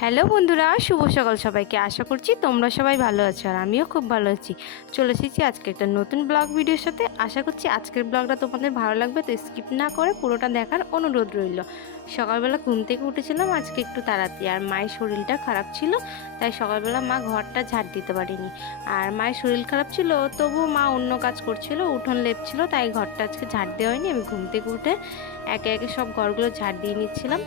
Hello বন্ধুরা, শুভ সকাল সবাইকে। আশা করছি তোমরা সবাই ভালো আছো আর আমিও খুব ভালো আছি। চলে এসেছি আজকে একটা নতুন ব্লগ ভিডিওর সাথে। আশা করছি আজকের ব্লগটা তোমাদের ভালো লাগবে, তো স্কিপ না করে পুরোটা দেখার অনুরোধ রইল। সকালবেলা ঘুম থেকে উঠেছিলাম, আজকে একটু তাড়াতাড়ি। আর মায়ের শরীরটা খারাপ ছিল, তাই সকালবেলা মা ঘরটা ঝাড় দিতে পারিনি। আর মায়ের শরীর খারাপ ছিল, তবুও মা অন্য কাজ করছিল, উঠোন লেপছিল, তাই ঘরটা আজকে ঝাড় দেওয়া হয়নি, আমি ঘুম থেকে উঠে একে একে সব ঘরগুলো ঝাড় দিয়ে নিচ্ছিলাম।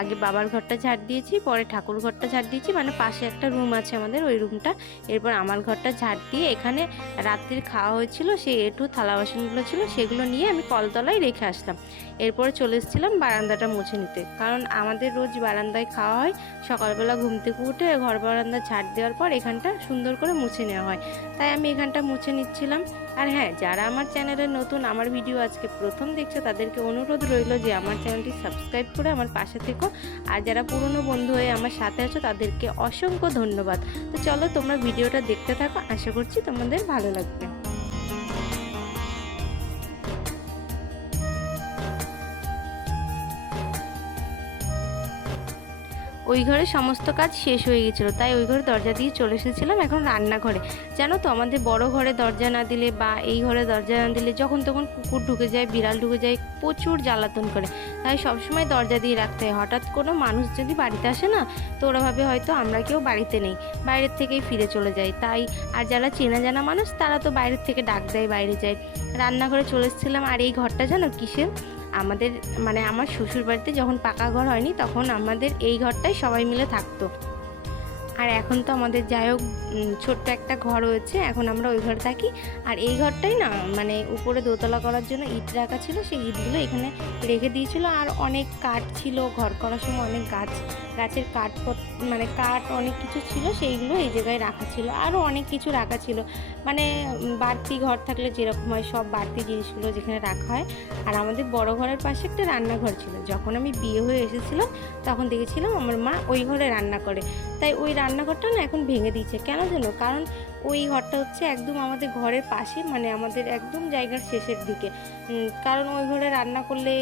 আগে বাবার ঘরটা ঝাড় দিয়েছি, পরে ঠাকুর ঘরটা ঝাড় দিয়েছি মানে পাশে একটা রুম আছে আমাদের, ওই রুমটা এরপর আমার ঘরটা ঝাড় দিয়ে এখানে রাত্রির খাওয়া হয়েছিল সেই এটু, থালা বাসনগুলো ছিল, সেগুলো নিয়ে আমি কলতলায় রেখে আসলাম। এরপরে চলে এসেছিলাম বারান্দাটা মুছে নিতে। কারণ আমাদের রোজ বারান্দায় খাওয়া হয়, সকালবেলা ঘুম থেকে উঠে ঘর বারান্দা ঝাড় দেওয়ার পর এখানটা সুন্দর করে মুছে নেওয়া হয়। তাই আমি এখানটা মুছে নিচ্ছিলাম। আর হ্যাঁ যারা আমার চ্যানেলে নতুন, আমার ভিডিও আজকে প্রথম দেখছ, তাদেরকে অনুরোধ রইল যে আমার চ্যানেলটি সাবস্ক্রাইব করে আমার পাশে থেকো। আর যারা পুরনো বন্ধু হয়ে আমার সাথে আছো, তাদেরকে অসংখ্য ধন্যবাদ। তো চলো তোমরা ভিডিওটা দেখতে থাকো, আশা করছি তোমাদের ভালো লাগবে। ওই ঘরে সমস্ত কাজ শেষ হয়ে গেছিল, তাই ওই ঘরে দরজা দিয়ে চলে এসেছিলাম এখন রান্নাঘরে। জানো তো, আমাদের বড় ঘরে দরজা না দিলে বা এই ঘরে দরজা না দিলে যখন তখন কুকুর ঢুকে যায়, বিড়াল ঢুকে যায়, প্রচুর জ্বালাতন করে। তাই সবসময় দরজা দিয়ে রাখতে হয়। হঠাৎ কোনো মানুষ যদি বাড়িতে আসে না, তো ওরা ভাবে হয়তো আমরা কেউ বাড়িতে নেই, বাইরের থেকেই ফিরে চলে যায়। তাই আর যারা চেনা জানা মানুষ, তারা তো বাইরের থেকে ডাক দেয় বাইরে যায়। রান্নাঘরে চলে এসেছিলাম, আর এই ঘরটা জানো কিসের? আমাদের মানে আমার শ্বশুর বাড়িতে যখন পাকা ঘর হয়নি, তখন আমাদের এই ঘরটাই সবাই মিলে থাকতো। আর এখন তো আমাদের যাই হোক ছোট্ট একটা ঘর হয়েছে এখন আমরা ওই ঘরে থাকি। আর এই ঘরটাই না মানে উপরে দোতলা করার জন্য ইট রাখা ছিল, সেই ইটগুলো এখানে রেখে দিয়েছিল। আর অনেক কাঠ ছিল, ঘর করার সময় অনেক গাছ, গাছের কাঠ মানে কাঠ অনেক কিছু ছিল, সেইগুলো এই জায়গায় রাখা ছিল। আরও অনেক কিছু রাখা ছিল। মানে বাড়তি ঘর থাকলে যেরকম হয়, সব বাড়তি জিনিসগুলো যেখানে রাখা হয়। আর আমাদের বড় ঘরের পাশে একটা রান্নাঘর ছিল। যখন আমি বিয়ে হয়ে এসেছিলাম, তখন দেখেছিলাম আমার মা ওই ঘরে রান্না করে। তাই ওই রান্নাঘরটা না এখন ভেঙে দিয়েছে। কেন জানো? কারণ ওই ঘরটা হচ্ছে একদম আমাদের ঘরের পাশে মানে আমাদের একদম জায়গার শেষের দিকে। কারণ ওই ঘরে রান্না করলে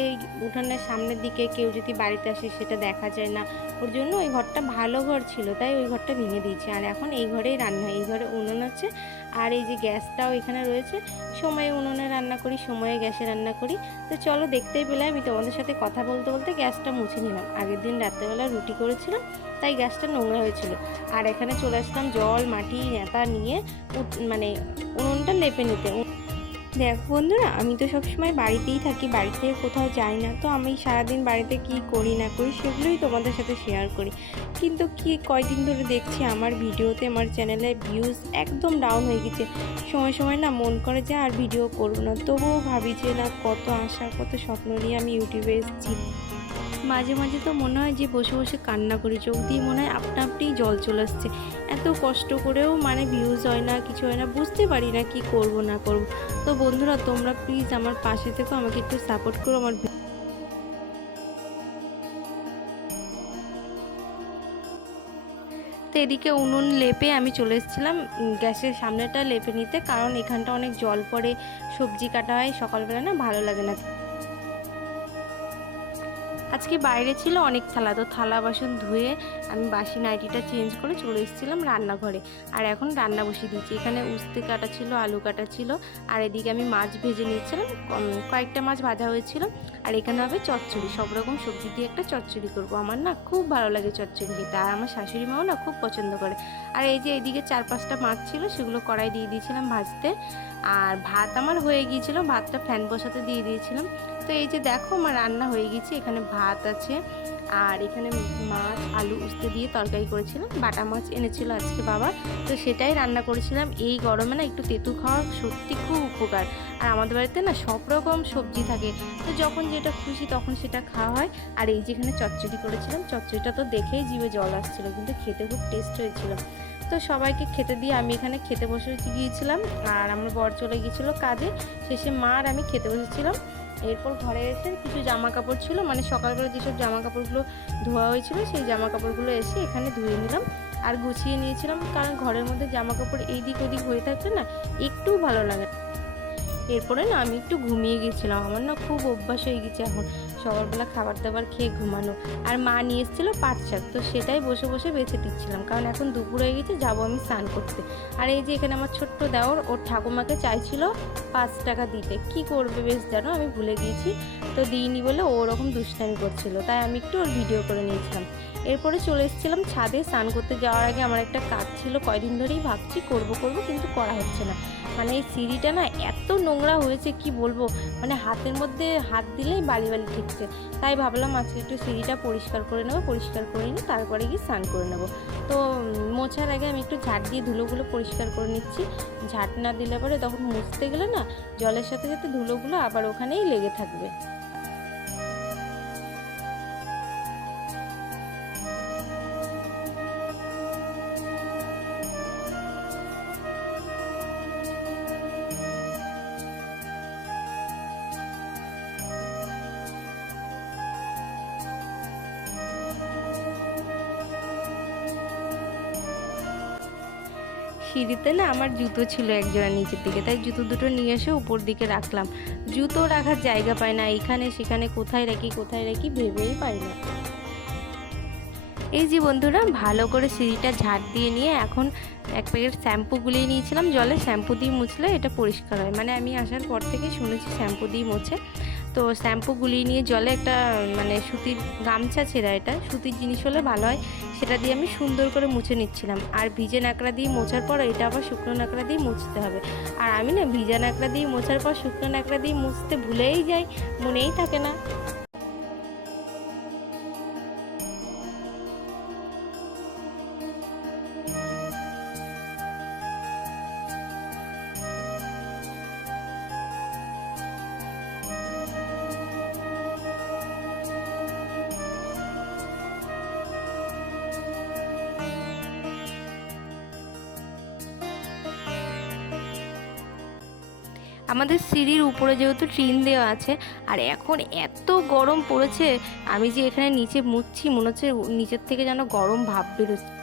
উঠানের সামনের দিকে কেউ যদি বাড়িতে আসে সেটা দেখা যায় না। ওর জন্য ওই ঘরটা ভালো ঘর ছিল, তাই ওই ঘরটা ভেঙে দিয়েছে। আর এখন এই ঘরেই রান্না। এই ঘরে উনুন আছে আর এই যে গ্যাসটাও এখানে রয়েছে, সময়ে উনুনে রান্না করি, সময়ে গ্যাসে রান্না করি। তো চলো দেখতেই পেলে আমি তোমাদের সাথে কথা বলতে বলতে গ্যাসটা মুছে নিলাম। আগের দিন রাত্রেবেলা রুটি করেছিলাম, তাই গ্যাসটা নোংরা হয়েছিল। আর এখানে চলে আসলাম জল, মাটি, নেতা নিয়ে মানে উনুনটা লেপে নিতে। দেখ বন্ধুরা, আমি তো সবসময় বাড়িতেই থাকি বাড়িতে কোথাও যাই না, তো আমি সারাদিন বাড়িতে কি করি না করি সেগুলোই তোমাদের সাথে শেয়ার করি। কিন্তু কি কয়দিন ধরে দেখছি আমার ভিডিওতে আমার চ্যানেলে ভিউজ একদম ডাউন হয়ে গেছে। সময় সময় না মন করে যে আর ভিডিও করব না, তবুও ভাবি যে না কত আশা, কত স্বপ্ন নিয়ে আমি ইউটিউবে এসেছি। মাঝে মাঝে তো মনে হয় যে বসে বসে কান্না করি, চোখ দিয়ে মনে হয় আপনা আপনিই জল চলে আসছে। এত কষ্ট করেও মানে ভিউজ হয় না, কিছু হয় না, বুঝতে পারি না কি করব, না করব। তো বন্ধুরা, তোমরা প্লিজ আমার পাশে থেকো, আমাকে একটু সাপোর্ট করো আমার তো এদিকে উনুন লেপে আমি চলে এসেছিলাম গ্যাসের সামনেটা লেপে নিতে, কারণ এখানটা অনেক জল পড়ে, সবজি কাটা হয়, সকালবেলা না ভালো লাগে না। আজকে বাইরে ছিল অনেক থালা, তো থালা বাসন ধুয়ে আমি বাসি নাইটিটা চেঞ্জ করে চলে এসেছিলাম রান্নাঘরে। আর এখন রান্না বসিয়ে দিয়েছি। এখানে উস্তে কাটা ছিল, আলু কাটা ছিল, আর এদিকে আমি মাছ ভেজে নিয়েছিলাম। কয়েকটা মাছ ভাজা হয়েছিল। আর এখানে হবে চচ্চড়ি। সব রকম সবজি দিয়ে একটা চচ্চড়ি করব। আমার না খুব ভালো লাগে চচ্চড়ি খেতে। আর আমার শাশুড়ি মাও না খুব পছন্দ করে। আর এই যে এদিকে চার পাঁচটা মাছ ছিল, সেগুলো কড়াই দিয়ে দিয়েছিলাম ভাজতে। আর ভাত আমার হয়ে গিয়েছিল। ভাতটা ফ্যান বসাতে দিয়ে দিয়েছিলাম। তো এই যে দেখো আমার রান্না হয়ে গেছে, এখানে ভাত আছে। আর এখানে মাছ, আলু উস্তে দিয়ে তরকারি করেছিলাম, বাটা মাছ এনেছিল আজকে বাবা। তো সেটাই রান্না করেছিলাম। এই গরমে না একটু তেঁতু খাওয়া সত্যি খুব উপকার। আর আমাদের বাড়িতে না সব রকম সবজি থাকে। তো যখন যেটা খুশি তখন সেটা খাওয়া হয়। আর এই যেখানে চচ্চড়ি করেছিলাম, চচ্চড়িটা তো দেখেই জীবে জল আসছিল, কিন্তু খেতে খুব টেস্ট হয়েছিল। তো সবাইকে খেতে দিয়ে আমি এখানে খেতে বসে গিয়েছিলাম। আর আমার বর চলে গিয়েছিল কাজে। শেষে মা আর আমি খেতে বসেছিলাম। এরপর ঘরে এসে কিছু জামা কাপড় ছিল মানে সকালবেলা যেসব জামা কাপড়গুলো ধোয়া হয়েছিল, সেই জামা কাপড়গুলো এসে এখানে ধুয়ে নিলাম আর গুছিয়ে নিয়েছিলাম, কারণ ঘরের মধ্যে জামা কাপড় এইদিক ওদিক হয়ে থাকলে না একটু ভালো লাগে। এরপরে না আমি একটু ঘুমিয়ে গেছিলাম, আমার না খুব অভ্যাস হয়ে গেছে এখন। সকালবেলা খাবার দাবার খেয়ে ঘুমানো। আর মা নিয়ে এসেছিল পাট শাক, তো সেটাই বসে বসে বেছে দিচ্ছিলাম কারণ এখন দুপুর হয়ে গেছে, যাব আমি স্নান করতে। আর এই যে এখানে আমার ছোট্ট দেওর, ওর ঠাকুমাকে চাইছিল পাঁচ টাকা দিতে। কি করবে বেশ জানো, আমি ভুলে গিয়েছি। তো দিইনি বলে ও ওরকম দুষ্টামি করছিল, তাই আমি একটু ওর ভিডিও করে নিয়েছিলাম। এরপরে চলে এসেছিলাম ছাদে, স্নান করতে যাওয়ার আগে আমার একটা কাজ ছিল, কয়দিন ধরেই ভাবছি করব করব, কিন্তু করা হচ্ছে না। মানে এই সিঁড়িটা না এত নোংরা হয়েছে, কি বলব? মানে হাতের মধ্যে হাত দিলেই বালি বালি ঠিকছে তাই ভাবলাম আজকে একটু সিঁড়িটা পরিষ্কার করে নেব, পরিষ্কার করে নিয়ে তারপরে গিয়ে স্নান করে নেব। তো মোছার আগে আমি একটু ঝাঁট দিয়ে ধুলোগুলো পরিষ্কার করে নিচ্ছি। ঝাঁট না দিলে পরে তখন মুছতে গেলে না জলের সাথে সাথে ধুলোগুলো আবার ওখানেই লেগে থাকবে। সিঁড়িতে না আমার জুতো ছিল এক জোড়া নিচের দিকে, তাই জুতো দুটো নিয়ে এসে উপর দিকে রাখলাম। জুতো রাখার জায়গা পায় না, এখানে সেখানে কোথায় রাখি কোথায় রাখি ভেবেই পাই না। এই যে বন্ধুরা, ভালো করে সিঁড়িটা ঝাড় দিয়ে নিয়ে এখন এক প্যাকেট শ্যাম্পু গুলিয়ে নিয়েছিলাম, জলে শ্যাম্পু দিয়ে মুছলে এটা পরিষ্কার হয়। মানে আমি আসার পর থেকে শুনেছি শ্যাম্পু দিয়ে মুছে। তো শ্যাম্পু গুলিয়ে নিয়ে জলে একটা মানে সুতির গামছা ছেঁড়া এটা, সুতির জিনিস হলে ভালো হয়। সেটা দিয়ে আমি সুন্দর করে মুছে নিচ্ছিলাম। আর ভিজে নাকড়া দিয়ে মোছার পর এটা আবার শুকনো নাকড়া দিয়ে মুছতে হবে। আর আমি না ভিজা নাকড়া দিয়ে মোছার পর শুকনো নাকড়া দিয়ে মুছতে ভুলেই যাই, মনেই থাকে না। আমাদের সিঁড়ির উপরে যেহেতু টিন দেওয়া আছে, আর এখন এত গরম পড়েছে, আমি যে এখানে নিচে মুচ্ছি, মনে হচ্ছে নিচের থেকে যেন গরম ভাব বেরোচ্ছে।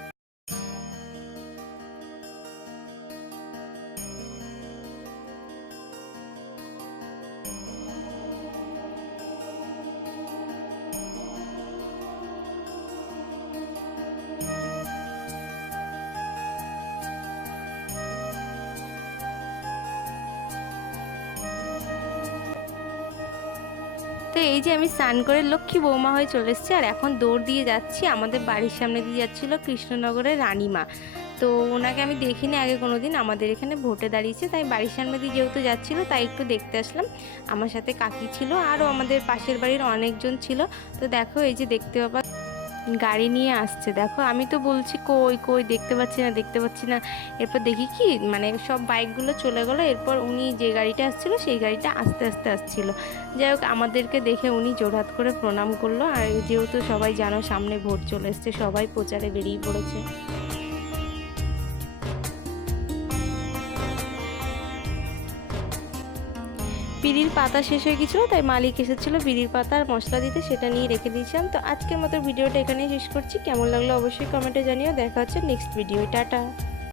তো এই যে আমি স্নান করে লক্ষ্মী বৌমা হয়ে চলে এসেছি, আর এখন দৌড় দিয়ে যাচ্ছি আমাদের বাড়ির সামনে দিয়ে যাচ্ছিল কৃষ্ণনগরের রানীমা। তো ওনাকে আমি দেখিনি, আগে কোনো দিন আমাদের এখানে ভোটে দাঁড়িয়েছে, তাই বাড়ির সামনে দিয়ে যেহেতু যাচ্ছিল, তাই একটু দেখতে আসলাম। আমার সাথে কাকি ছিল, আরও আমাদের পাশের বাড়ির অনেকজন ছিল। তো দেখো এই যে দেখতে পাবা গাড়ি নিয়ে আসছে। দেখো, আমি তো বলছি কই কই, দেখতে পাচ্ছি না, দেখতে পাচ্ছি না। এরপর দেখি কি মানে সব বাইকগুলো চলে গেলো। এরপর উনি যে গাড়িটা আসছিল, সেই গাড়িটা আস্তে আস্তে আসছিল। যাই হোক, আমাদেরকে দেখে উনি জোরহাত করে প্রণাম করল। আর যেহেতু সবাই জানো, সামনে ভোট চলে এসছে, সবাই প্রচারে বেরিয়ে পড়েছে। বিড়ির পাতা শেষ হয়ে গেছিল, তাই মালিক এসেছিল বিড়ির পাতা আর মশলা দিতে, সেটা নিয়ে রেখে দিয়েছিলাম। তো আজকের মতো ভিডিওটা এখানেই শেষ করছি। কেমন লাগল অবশ্যই কমেন্টে জানিও। দেখা হচ্ছে নেক্সট ভিডিও টাটা।